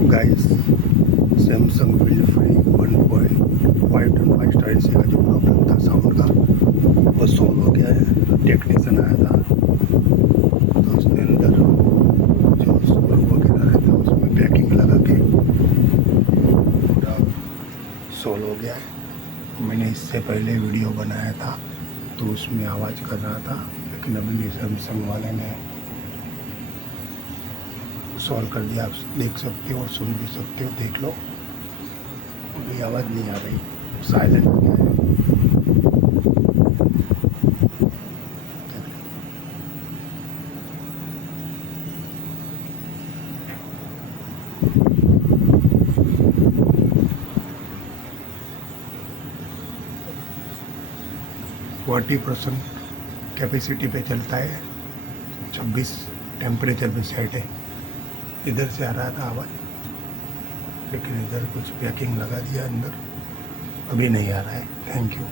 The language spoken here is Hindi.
Guys Samsung build free 1.5 ton 5 star AC का जो प्रॉब्लम था साउंड का वो सॉल्व हो गया है। टेक्नीशियन आया था तो उसने अंदर जो स्क्रू वगैरह रहता है उसमें पैकिंग लगा के पूरा सॉल्व हो गया है। मैंने इससे पहले वीडियो बनाया था तो उसमें आवाज़ कर रहा था, लेकिन अभी सैमसंग वाले ने सॉल्व कर दिया। आप देख सकते हो और सुन भी सकते हो, देख लो। अभी आवाज़ नहीं आ रही, साइलेंट हो गया है। 40% कैपेसिटी पे चलता है, 26 टेम्परेचर पे सेट है। इधर से आ रहा था आवाज़, लेकिन इधर कुछ पैकिंग लगा दिया अंदर, अभी नहीं आ रहा है। Thank you.